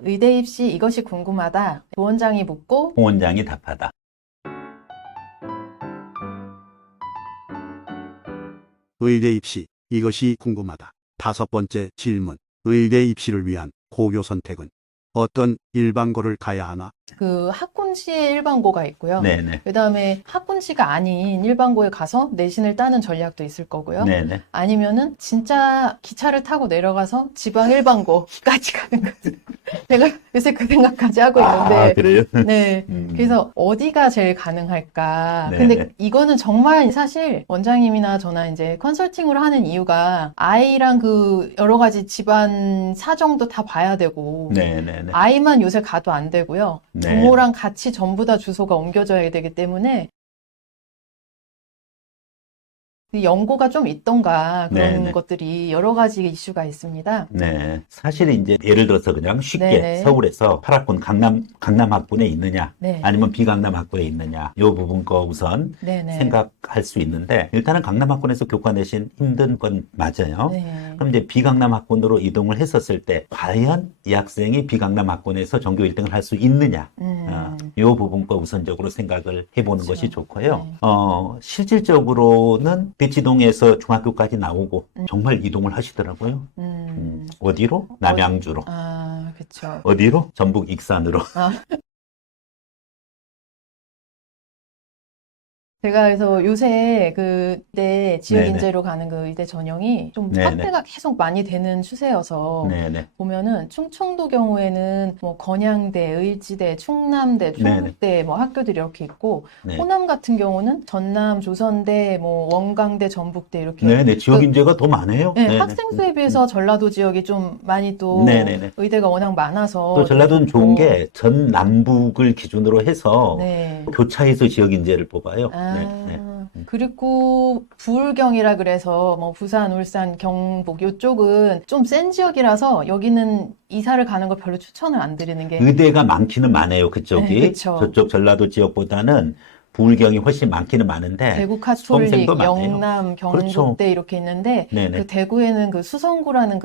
의대 입시 이것이 궁금하다. 부원장이 묻고 부원장이 답하다. 의대 입시, 이것이 궁금하다. 다섯 번째 질문. 의대 입시를 위한 고교 선택은 어떤 일반고를 가야 하나? 그 학군시의 일반고가 있고요. 네네. 그다음에 학군시가 아닌 일반고에 가서 내신을 따는 전략도 있을 거고요. 네네. 아니면은 진짜 기차를 타고 내려가서 지방 일반고까지 가는 거죠. 제가 요새 그 생각까지 하고 있는데 아, 그래요? 네. 음. 그래서 어디가 제일 가능할까? 네. 근데 이거는 정말 사실 원장님이나 저나 이제 컨설팅을 하는 이유가 아이랑 그 여러 가지 집안 사정도 다 봐야 되고 네네네. 아이만 요새 가도 안 되고요. 네. 부모랑 같이 전부 다 주소가 옮겨져야 되기 때문에 연고가 좀 있던가 그런 네네. 것들이 여러 가지 이슈가 있습니다. 네. 사실 이제 예를 들어서 그냥 쉽게 네네. 서울에서 8학군 강남 학군에 있느냐, 네. 아니면 비강남 학군에 있느냐, 요 부분 거 우선 네네. 생각할 수 있는데, 일단은 강남 학군에서 교과 내신 힘든 건 맞아요. 네. 그럼 이제 비강남 학군으로 이동을 했었을 때, 과연 이 학생이 비강남 학군에서 전교 1등을 할 수 있느냐, 요 부분 거 우선적으로 생각을 해보는 그렇죠. 것이 좋고요. 네. 실질적으로는 대치동에서 중학교까지 나오고 정말 이동을 하시더라고요. 어디로? 남양주로. 아, 그쵸. 어디로? 전북 익산으로. 아. 제가 그래서 요새 그때 지역 네네. 인재로 가는 그 의대 전형이 좀 네네. 확대가 계속 많이 되는 추세여서 네네. 보면은 충청도 경우에는 뭐 건양대, 의지대, 충남대, 네네. 충북대 뭐 학교들이 이렇게 있고 네. 호남 같은 경우는 전남, 조선대, 뭐 원광대, 전북대 이렇게 네네. 지역 인재가 더 많아요. 네, 네네. 학생 수에 비해서 전라도 지역이 좀 많이 또 네네네. 의대가 워낙 많아서 또 전라도는 좋고. 좋은 게 전 남북을 기준으로 해서 네. 교차해서 지역 인재를 뽑아요. 아, 네. 그리고 부울경이라 그래서 뭐 부산, 울산, 경북 이쪽은 좀 센 지역이라서 여기는 이사를 가는 걸 별로 추천을 안 드리는 게 의대가 많기는 많아요. 그쪽이. 네, 그쵸. 저쪽 전라도 지역보다는 부울경이 훨씬 많기는 많은데 대구 수험생도 카톨릭, 많아요. 영남, 그렇죠. 경북대 이렇게 있는데 네네. 그 대구에는 그 수성고라는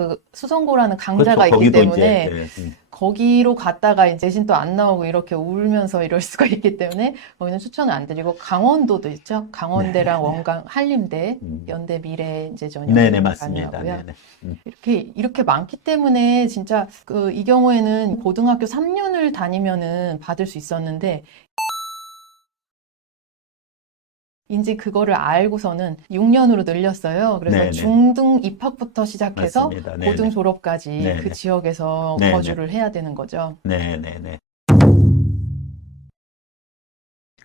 강자가 그렇죠. 있기 거기도 때문에 이제 거기로 갔다가 이제 내신 또 안 나오고 이렇게 울면서 이럴 수가 있기 때문에 거기는 추천을 안 드리고 강원도도 있죠. 강원대랑 원광, 한림대, 연대 미래 이제 전형 네네, 맞습니다. 가능하고요. 네네. 이렇게 많기 때문에 진짜 이 경우에는 고등학교 3년을 다니면은 받을 수 있었는데 이제 그거를 알고서는 6년으로 늘렸어요. 그래서 네네. 중등 입학부터 시작해서 맞습니다. 네네. 고등 졸업까지 네네. 그 지역에서 네네. 거주를 해야 되는 거죠. 네네네.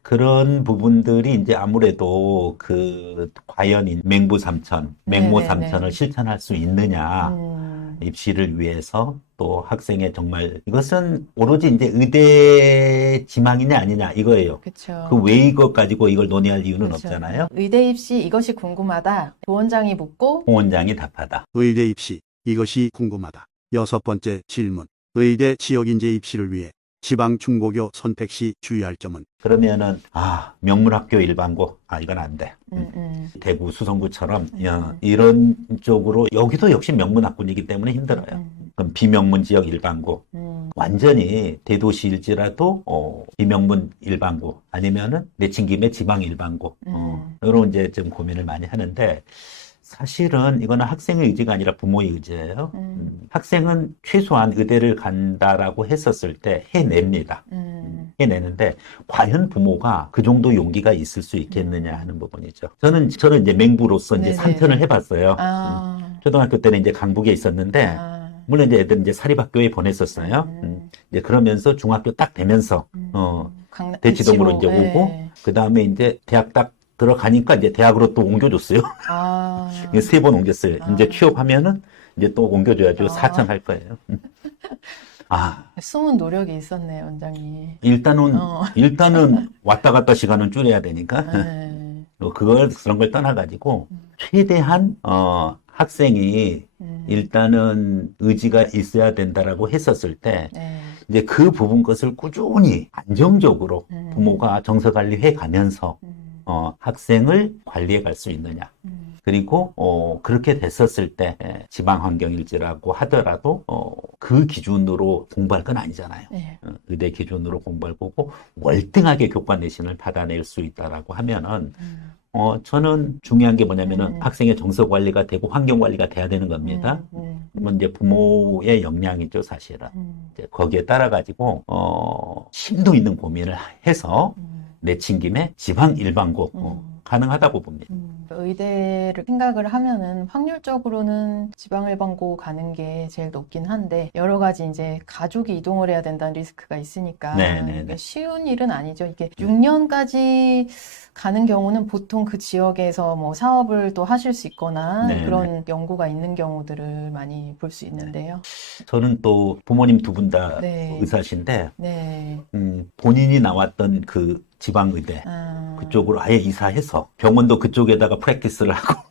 그런 부분들이 이제 아무래도 과연 맹부 네네네. 삼천을 실천할 수 있느냐, 음, 입시를 위해서 또 학생의 정말 이것은 오로지 이제 의대 지망이냐 아니냐 이거예요. 그쵸. 그 외의 것 가지고 이걸 논의할 이유는 그쵸. 없잖아요. 의대 입시 이것이 궁금하다. 부원장이 묻고 부원장이 답하다. 의대 입시, 이것이 궁금하다. 여섯 번째 질문. 의대 지역 인재 입시를 위해 지방 중고교 선택 시 주의할 점은? 그러면은 명문학교 일반고 이건 안 돼. 대구 수성구처럼 이런 쪽으로 여기도 역시 명문학군이기 때문에 힘들어요. 그럼 비명문 지역 일반고 완전히 대도시일지라도 비명문 일반고 아니면은 내친 김에 지방 일반고 이런 이제 좀 고민을 많이 하는데 사실은 이거는 학생의 의지가 아니라 부모의 의지예요. 학생은 최소한 의대를 간다라고 했었을 때 해냅니다. 해내는데 과연 부모가 그 정도 용기가 있을 수 있겠느냐 하는 부분이죠. 저는 이제 맹부로서 이제 네네네. 3편을 해봤어요. 초등학교 때는 이제 강북에 있었는데 물론 이제 애들 이제 사립학교에 보냈었어요. 이제 그러면서 중학교 딱 되면서 대치동으로 이제 네. 오고 그 다음에 이제 대학 딱 들어가니까 이제 대학으로 또 옮겨줬어요. 3번 옮겼어요. 이제 취업하면은 이제 또 옮겨줘야죠. 4천 할 거예요. 숨은 노력이 있었네요, 원장님. 일단은 왔다 갔다 시간은 줄여야 되니까. 네. 그런 걸 떠나가지고 최대한 학생이 일단은 의지가 있어야 된다라고 했었을 때 네. 이제 그 부분 것을 꾸준히 안정적으로 부모가 정서 관리해 가면서 학생을 관리해 갈 수 있느냐. 그리고 그렇게 됐었을 때 지방 환경일지라고 하더라도 그 기준으로 공부할 건 아니잖아요. 네. 의대 기준으로 공부할 거고 월등하게 교과 내신을 받아낼 수 있다라고 하면은 저는 중요한 게 뭐냐면은 학생의 정서 관리가 되고 환경 관리가 돼야 되는 겁니다. 그러면 이제 부모의 역량이죠, 사실은. 이제 거기에 따라 가지고 심도 있는 고민을 해서 내친 김에 지방 일반고 가능하다고 봅니다. 의대를 생각을 하면은 확률적으로는 지방일반고 가는 게 제일 높긴 한데 여러 가지 이제 가족이 이동을 해야 된다는 리스크가 있으니까 네네네. 이게 쉬운 일은 아니죠. 이게 6년까지 가는 경우는 보통 그 지역에서 뭐 사업을 또 하실 수 있거나 네네. 그런 연구가 있는 경우들을 많이 볼 수 있는데요. 저는 또 부모님 두 분 다 네. 의사신데 네. 본인이 나왔던 그 지방의대 아, 그쪽으로 아예 이사해서 병원도 그쪽에다가 프랙티스를 하고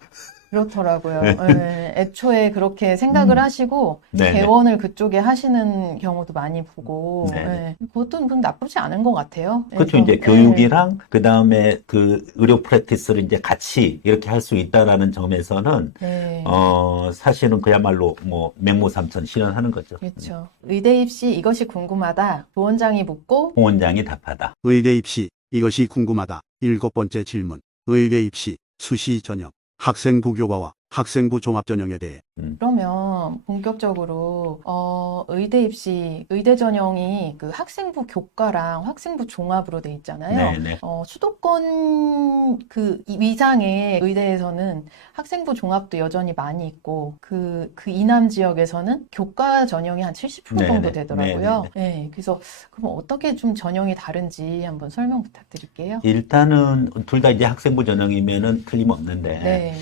그렇더라고요. 네, 애초에 그렇게 생각을 하시고 네네. 개원을 그쪽에 하시는 경우도 많이 보고 네네. 네, 그것도 좀 나쁘지 않은 것 같아요. 그렇죠. 그래서, 이제 교육이랑 그 다음에 그 의료 프랙티스를 이제 같이 이렇게 할 수 있다라는 점에서는 네, 사실은 그야말로 뭐 맹모삼천 실현하는 거죠. 그렇죠. 의대 입시 이것이 궁금하다. 부원장이 묻고 홍원장이 답하다. 의대 입시 이것이 궁금하다. 7번째 질문. 의대 입시 수시 전형 학생부 교과와 학생부 종합 전형에 대해 그러면 본격적으로 의대 입시 의대 전형이 그 학생부 교과랑 학생부 종합으로 돼 있잖아요. 네네. 수도권 그 위상의 의대에서는 학생부 종합도 여전히 많이 있고 그 이남 지역에서는 교과 전형이 한 70% 정도 네네. 되더라고요. 네, 그래서 그럼 어떻게 좀 전형이 다른지 한번 설명 부탁드릴게요. 일단은 둘 다 이제 학생부 전형이면은 틀림없는데 네,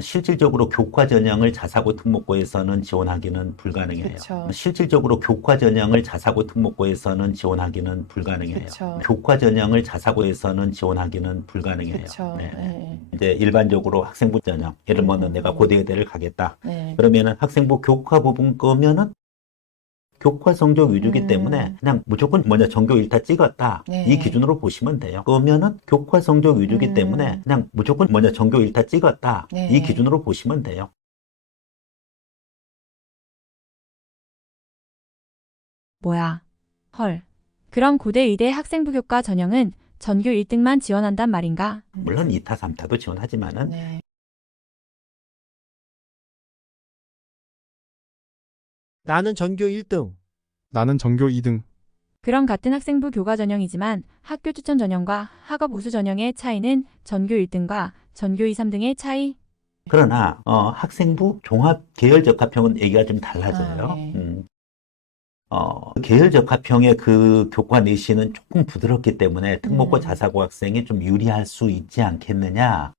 실질적으로 교과 전형을 자사고 특목고에서는 지원하기는 불가능해요. 그쵸. 실질적으로 교과 전형을 자사고 특목고에서는 지원하기는 불가능해요. 그쵸. 교과 전형을 자사고에서는 지원하기는 불가능해요. 그쵸. 네. 네. 이제 일반적으로 학생부 전형, 예를 들면 내가 고대의대를 가겠다. 네. 그러면은 학생부 교과 부분 거면은 교과 성적 위주기 때문에 그냥 무조건 전교 1타 찍었다. 네. 이 기준으로 보시면 돼요. 그러면은 교과 성적 위주기 때문에 그냥 무조건 전교 1타 찍었다. 네. 이 기준으로 보시면 돼요. 뭐야? 헐. 그럼 고대 의대 학생부 교과 전형은 전교 1등만 지원한단 말인가? 물론 2타, 3타도 지원하지만은 네. 나는 전교 1등. 나는 전교 2등. 그럼 같은 학생부 교과 전형이지만 학교 추천 전형과 학업 우수 전형의 차이는 전교 1등과 전교 2, 3등의 차이? 그러나 학생부 종합 계열 적합형은 얘기가 좀 달라져요. 아, 네. 계열 적합형의 그 교과 내신은 조금 부드럽기 때문에 특목고 자사고 학생이 좀 유리할 수 있지 않겠느냐.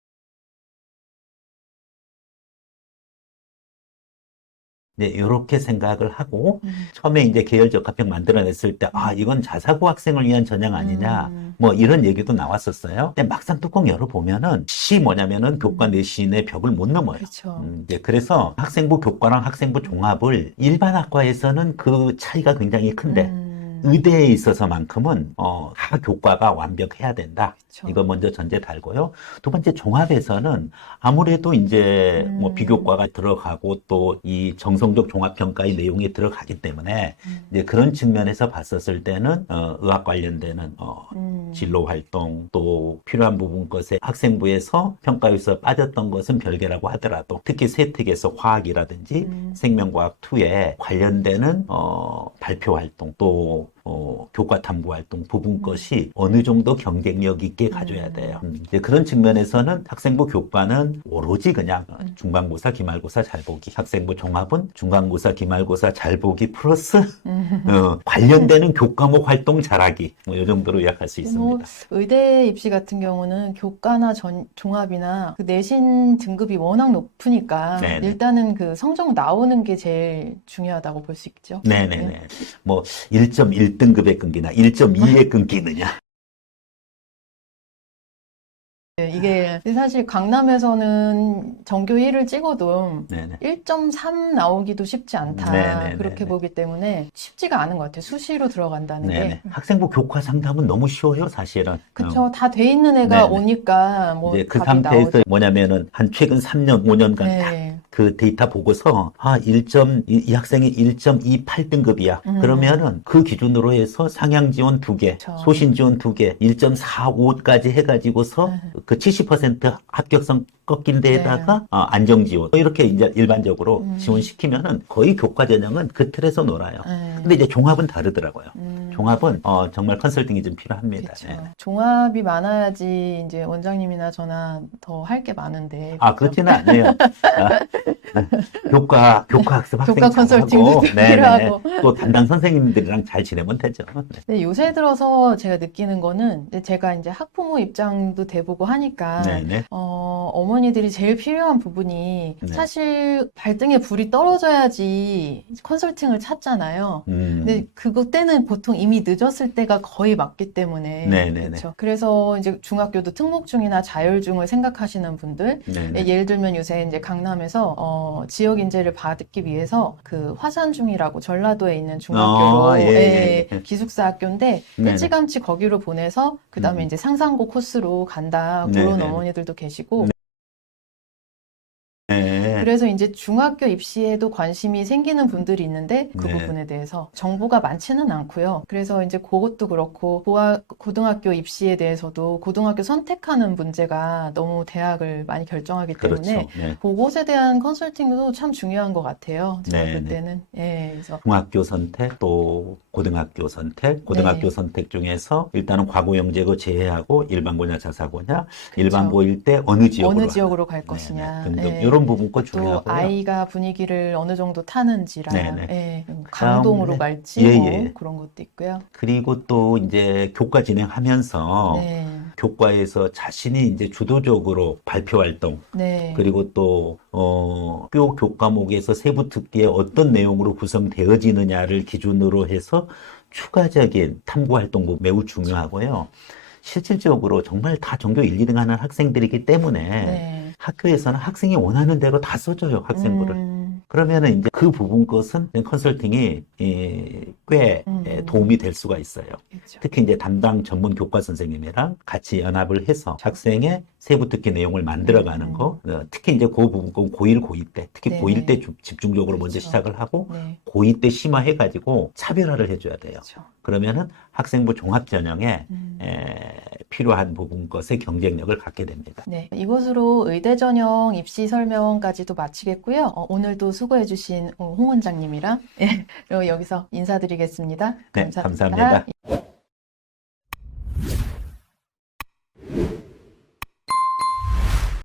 네, 이렇게 생각을 하고 처음에 이제 계열 적합형 만들어냈을 때 이건 자사고 학생을 위한 전형 아니냐 뭐 이런 얘기도 나왔었어요. 근데 막상 뚜껑 열어보면은 뭐냐면은 교과 내신의 벽을 못 넘어요. 그렇죠. 이제 그래서 학생부 교과랑 학생부 종합을 일반 학과에서는 그 차이가 굉장히 큰데 의대에 있어서만큼은 다 교과가 완벽해야 된다. 그쵸. 이거 먼저 전제 달고요. 두 번째 종합에서는 아무래도 이제 뭐 비교과가 들어가고 또 이 정성적 종합평가의 내용이 들어가기 때문에 이제 그런 측면에서 봤었을 때는 의학 관련되는 진로 활동 또 필요한 부분 것에 학생부에서 평가에서 빠졌던 것은 별개라고 하더라도 특히 세특에서 화학이라든지 생명과학 2에 관련되는 발표 활동 또 교과 탐구 활동 부분 것이 어느 정도 경쟁력 있게 가져야 돼요. 이제 그런 측면에서는 학생부 교과는 오로지 그냥 중간고사, 기말고사 잘 보기. 학생부 종합은 중간고사, 기말고사 잘 보기 플러스 관련되는 교과목 활동 잘하기. 뭐 이 정도로 요약할 수 있습니다. 의대 입시 같은 경우는 교과나 종합이나 그 내신 등급이 워낙 높으니까 네네. 일단은 그 성적 나오는 게 제일 중요하다고 볼 수 있죠. 네네네. 뭐 1.1등급에 끊기나 1.2에 끊기느냐. 이게 사실 강남에서는 전교 1을 찍어도 네네. 1.3 나오기도 쉽지 않다. 네네네네. 그렇게 보기 때문에 쉽지가 않은 것 같아요. 수시로 들어간다는 네네. 게. 학생부 교과 상담은 너무 쉬워요, 사실은. 그쵸. 다 돼 있는 애가 네네. 오니까 뭐 이제 그 답이 상태에서 나오죠. 뭐냐면은 한 최근 3년, 5년간 네. 그 데이터 보고서 이 학생이 1.28등급이야. 음. 그러면은 그 기준으로 해서 상향 지원 2개, 그쵸. 소신 지원 2개, 1.45까지 해가지고서 네. 그 70% 합격성 꺾인 데에다가 안정 지원 이렇게 이제 일반적으로 지원시키면은 거의 교과 전형은 그 틀에서 놀아요. 네. 근데 이제 종합은 다르더라고요. 음. 종합은 정말 컨설팅이 좀 필요합니다. 그쵸. 네. 종합이 많아야지 이제 원장님이나 저나 더 할 게 많은데. 아, 그쵸? 그렇지는 않아요. 교과 학습 학생 교과 컨설팅도 필요하고. 또 담당 선생님들이랑 잘 지내면 되죠. 네. 근데 요새 들어서 제가 느끼는 거는 제가 이제 학부모 입장도 돼보고 하니까 네네. 어머니들이 제일 필요한 부분이 네. 사실 발등에 불이 떨어져야지 컨설팅을 찾잖아요. 근데 그때는 보통 이미 늦었을 때가 거의 맞기 때문에. 네네네. 그렇죠. 그래서 이제 중학교도 특목중이나 자율중을 생각하시는 분들, 네네. 예를 들면 요새 이제 강남에서 지역 인재를 받기 위해서 그 화산중이라고 전라도에 있는 중학교로 예. 기숙사 학교인데 네네. 일찌감치 거기로 보내서 그 다음에 이제 상상고 코스로 간다 그런 네네. 어머니들도 계시고 네. 그래서 이제 중학교 입시에도 관심이 생기는 분들이 있는데 그 네. 부분에 대해서 정보가 많지는 않고요. 그래서 이제 그것도 그렇고 고등학교 입시에 대해서도 고등학교 선택하는 문제가 너무 대학을 많이 결정하기 때문에 그렇죠. 네. 그것에 대한 컨설팅도 참 중요한 것 같아요. 제가 네, 볼 네. 때는. 예, 그래서 중학교 선택 또 고등학교 선택, 고등학교 네. 선택 중에서 일단은 과고영재고 제외하고 일반고냐 자사고냐, 일반고일 때 어느 지역으로 갈 것이냐. 등등 예. 이런 부분 거 또 중요하고요. 아이가 분위기를 어느 정도 타는지라 네네. 예, 강동으로 갈지 예, 뭐 예. 그런 것도 있고요. 그리고 또 이제 교과 진행하면서 네, 교과에서 자신이 이제 주도적으로 발표 활동, 네, 그리고 또, 뼈 교과목에서 세부 특기에 어떤 내용으로 구성되어지느냐를 기준으로 해서 추가적인 탐구 활동도 매우 중요하고요. 실질적으로 정말 다 전교 1, 2등 하는 학생들이기 때문에 네. 학교에서는 학생이 원하는 대로 다 써줘요, 학생부를. 그러면은 이제 그 부분 것은 컨설팅이 꽤 도움이 될 수가 있어요. 그렇죠. 특히 이제 담당 전문 교과 선생님이랑 같이 연합을 해서 학생의 세부 특기 내용을 만들어가는 거, 특히 이제 그 부분, 고1, 고2 때, 특히 네. 고1 때 집중적으로 먼저 그렇죠. 시작을 하고, 네, 고2 때 심화해가지고 차별화를 해줘야 돼요. 그렇죠. 그러면은 학생부 종합전형에 음. 필요한 부분 것의 경쟁력을 갖게 됩니다. 네, 이것으로 의대 전형 입시 설명까지도 마치겠고요. 오늘도 수고해주신 홍 원장님이랑 그리고 여기서 인사드리겠습니다. 네, 감사합니다.